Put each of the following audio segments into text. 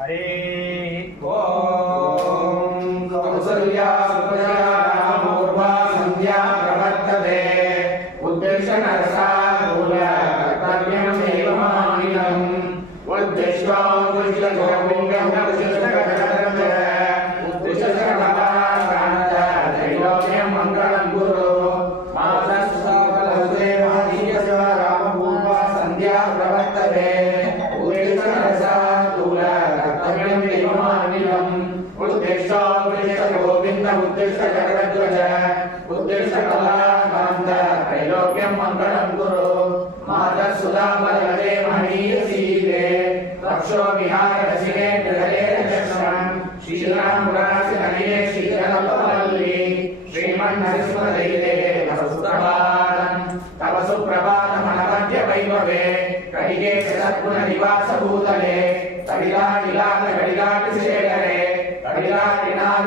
హరే కౌసల్యా సుభయా సంధ్యా ప్రవర్తతే ఉద్దేశ నరసా ప్రవర్తవే ఉద్దేశ నరసా ఉద్విషకరగజ్వజ ఉద్విషకలాకాంత త్రైలోక్యం మంగళం కురు మాత సుధామలదే మహనీయశీలే రక్షో విహార రసినే గృహలే రక్షణం శ్రీరామురాసి శేఖరే కడిగా నినాద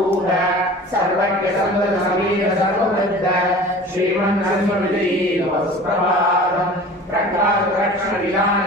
विदारणजातरूढ सर्वज्ञ संवद समीर सर्ववृद्ध श्रीमन्नरसिंहदेव सुप्रभातम् प्रकाश रक्षण विधान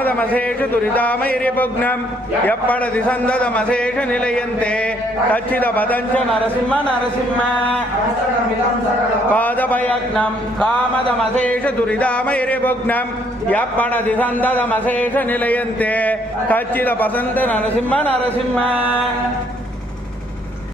தமதமசேஷ துரிதாமயிரிபுக்னம் எப்படதி சந்ததமசேஷ நிலையந்தே? தச்சித பதஞ்ச நரசிம்ம நரசிம்ம. பாதபயக்னம். காமதமசேஷ துரிதாமயிரிபுக்னம் எப்படதி சந்ததமசேஷ நிலையந்தே? தச்சித பசந்த நரசிம்ம நரசிம்ம.